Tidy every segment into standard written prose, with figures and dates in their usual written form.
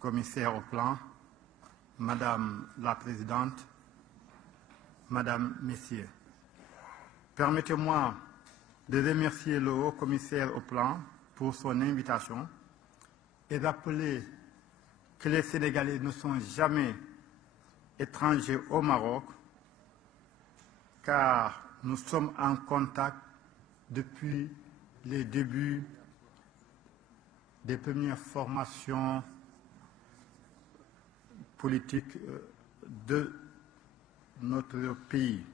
commissaire au plan, Madame la Présidente, Madame, Messieurs, permettez-moi de remercier le haut commissaire au plan pour son invitation et rappeler que les Sénégalais ne sont jamais étrangers au Maroc, car nous sommes en contact depuis les débuts des premières formations politiques de notre pays.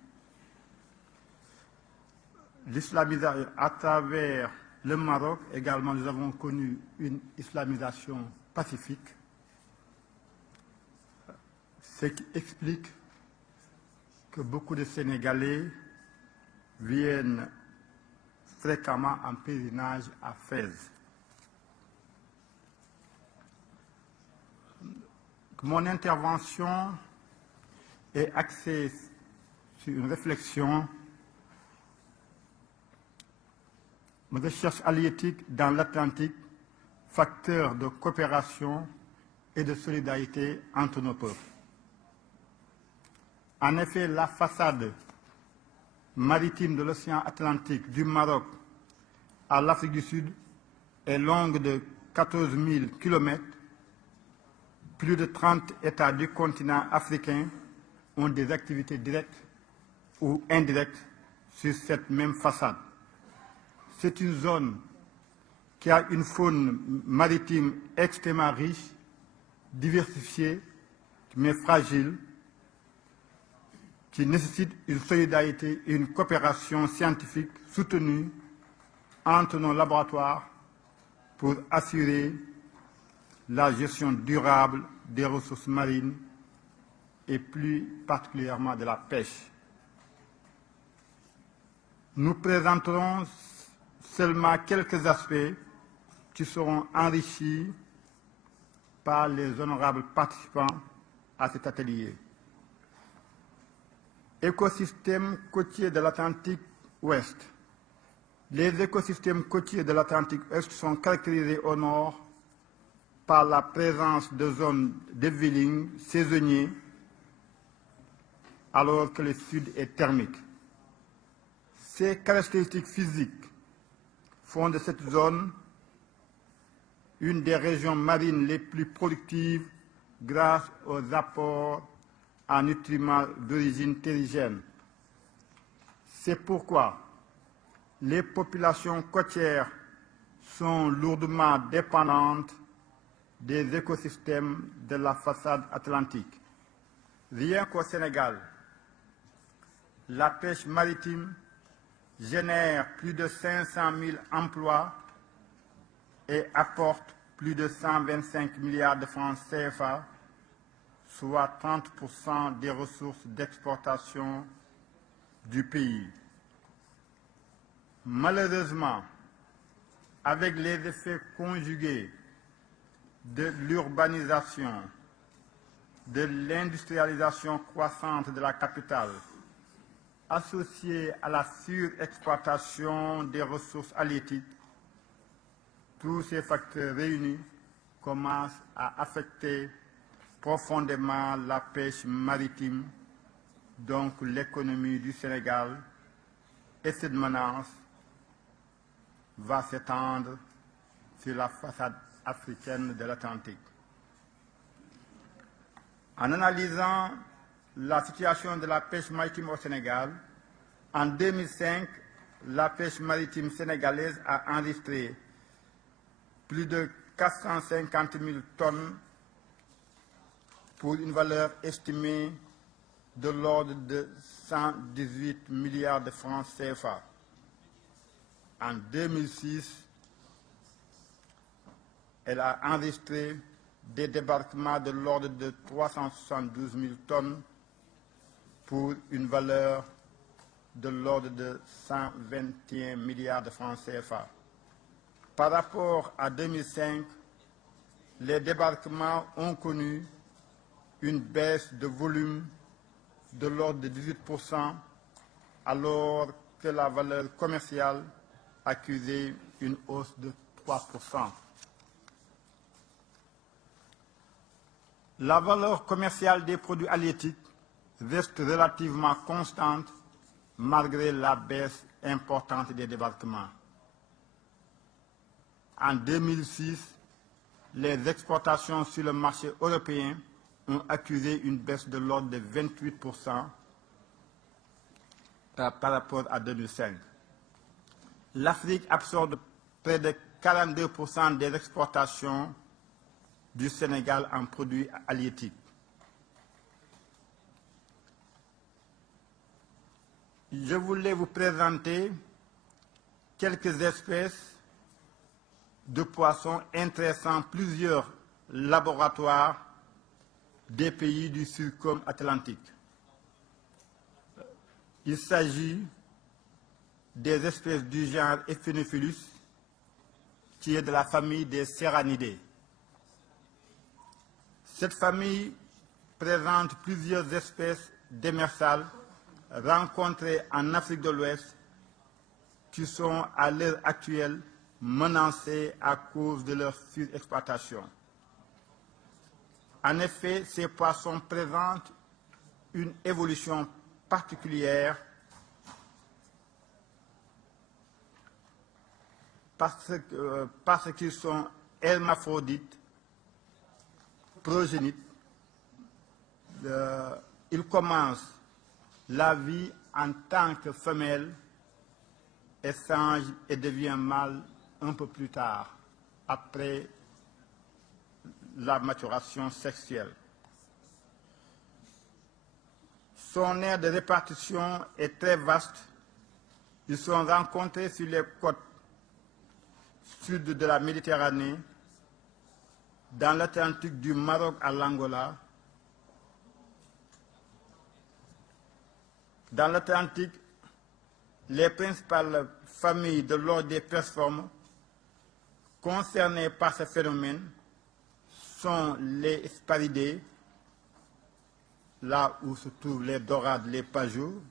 L'islamisation, à travers le Maroc également, nous avons connu une islamisation pacifique, ce qui explique que beaucoup de Sénégalais viennent fréquemment en pèlerinage à Fès. Mon intervention est axée sur une réflexion, une recherche halieutique dans l'Atlantique, facteur de coopération et de solidarité entre nos peuples. En effet, la façade maritime de l'océan Atlantique du Maroc à l'Afrique du Sud est longue de 14 000 km. Plus de 30 États du continent africain ont des activités directes ou indirectes sur cette même façade. C'est une zone qui a une faune maritime extrêmement riche, diversifiée, mais fragile, qui nécessite une solidarité et une coopération scientifique soutenue entre nos laboratoires pour assurer la gestion durable des ressources marines et plus particulièrement de la pêche. Nous présenterons seulement quelques aspects qui seront enrichis par les honorables participants à cet atelier. Écosystèmes côtiers de l'Atlantique Ouest. Les écosystèmes côtiers de l'Atlantique Ouest sont caractérisés au nord par la présence de zones de villing saisonniers, alors que le sud est thermique. Ces caractéristiques physiques font de cette zone une des régions marines les plus productives grâce aux apports en nutriments d'origine terrigène. C'est pourquoi les populations côtières sont lourdement dépendantes des écosystèmes de la façade atlantique. Rien qu'au Sénégal, la pêche maritime génère plus de 500 000 emplois et apporte plus de 125 milliards de francs CFA, soit 30% des ressources d'exportation du pays. Malheureusement, avec les effets conjugués de l'urbanisation, de l'industrialisation croissante de la capitale, associée à la surexploitation des ressources halieutiques, tous ces facteurs réunis commencent à affecter profondément la pêche maritime, donc l'économie du Sénégal, et cette menace va s'étendre sur la façade africaine de l'Atlantique. En analysant la situation de la pêche maritime au Sénégal, en 2005, la pêche maritime sénégalaise a enregistré plus de 450 000 tonnes pour une valeur estimée de l'ordre de 118 milliards de francs CFA. En 2006, elle a enregistré des débarquements de l'ordre de 372 000 tonnes pour une valeur de l'ordre de 121 milliards de francs CFA. Par rapport à 2005, les débarquements ont connu une baisse de volume de l'ordre de 18%, alors que la valeur commerciale accusait une hausse de 3%. La valeur commerciale des produits halieutiques reste relativement constante malgré la baisse importante des débarquements. En 2006, les exportations sur le marché européen ont accusé une baisse de l'ordre de 28% par rapport à 2005. L'Afrique absorbe près de 42% des exportations du Sénégal en produits halieutiques. Je voulais vous présenter quelques espèces de poissons intéressant plusieurs laboratoires des pays du Sud-Atlantique. Il s'agit des espèces du genre Ephenophilus, qui est de la famille des Serranidae. Cette famille présente plusieurs espèces démersales rencontrées en Afrique de l'Ouest qui sont à l'heure actuelle menacées à cause de leur surexploitation. En effet, ces poissons présentent une évolution particulière parce qu'ils sont hermaphrodites, progénites. Ils commencent la vie en tant que femelle et change et devient mâle un peu plus tard, après la maturation sexuelle. Son aire de répartition est très vaste. Ils sont rencontrés sur les côtes sud de la Méditerranée, dans l'Atlantique du Maroc à l'Angola, dans l'Atlantique, les principales familles de l'ordre des Persformes concernées par ce phénomène sont les Sparidés, là où se trouvent les dorades, les pageaux.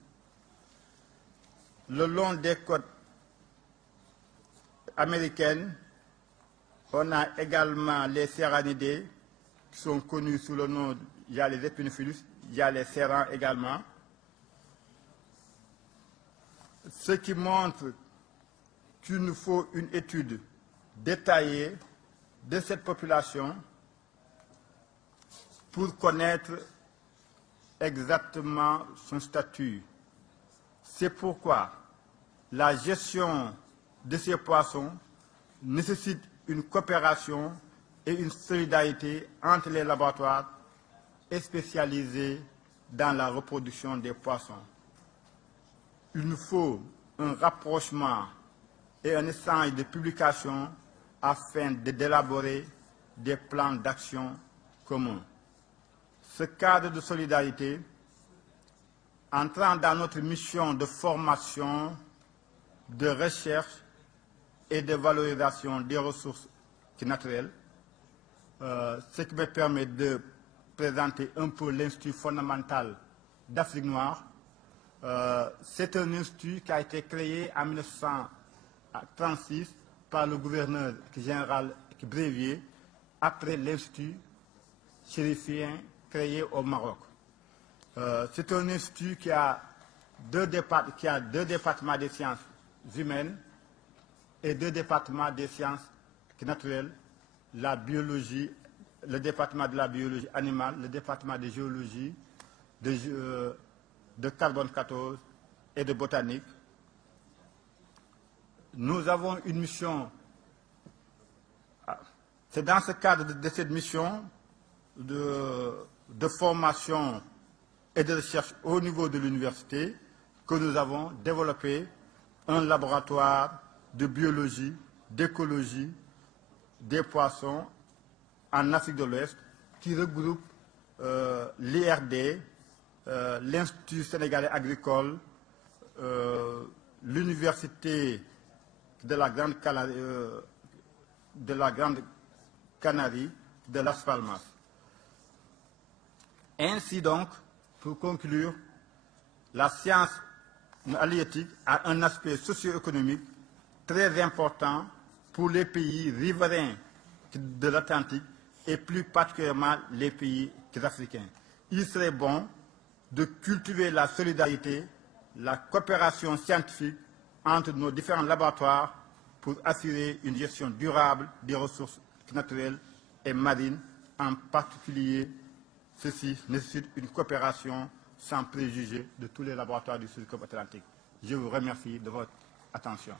Le long des côtes américaines, on a également les Serranidae, qui sont connus sous le nom, il y a les Ephenophilus, il y a les serrans également. Ce qui montre qu'il nous faut une étude détaillée de cette population pour connaître exactement son statut. C'est pourquoi la gestion de ces poissons nécessite une coopération et une solidarité entre les laboratoires spécialisés dans la reproduction des poissons. Il nous faut un rapprochement et un échange de publications afin d'élaborer des plans d'action communs. Ce cadre de solidarité, entrant dans notre mission de formation, de recherche et de valorisation des ressources naturelles, ce qui me permet de présenter un peu l'Institut fondamental d'Afrique noire. C'est un institut qui a été créé en 1936 par le gouverneur général Brévier, après l'Institut chérifien créé au Maroc. C'est un institut qui a deux départements des sciences humaines et deux départements des sciences naturelles, la biologie, le département de la biologie animale, le département de géologie, de carbone 14 et de botanique. Nous avons une mission, c'est dans ce cadre de cette mission de formation et de recherche au niveau de l'université que nous avons développé un laboratoire de biologie, d'écologie des poissons en Afrique de l'Ouest qui regroupe l'IRD, l'Institut sénégalais agricole, l'Université de la Grande Canarie, de Las Palmas. Ainsi donc, pour conclure, la science halieutique a un aspect socio-économique très important pour les pays riverains de l'Atlantique et plus particulièrement les pays Africains. Il serait bon de cultiver la solidarité, la coopération scientifique entre nos différents laboratoires pour assurer une gestion durable des ressources naturelles et marines. En particulier, ceci nécessite une coopération sans préjuger de tous les laboratoires du Sud-Atlantique. Je vous remercie de votre attention.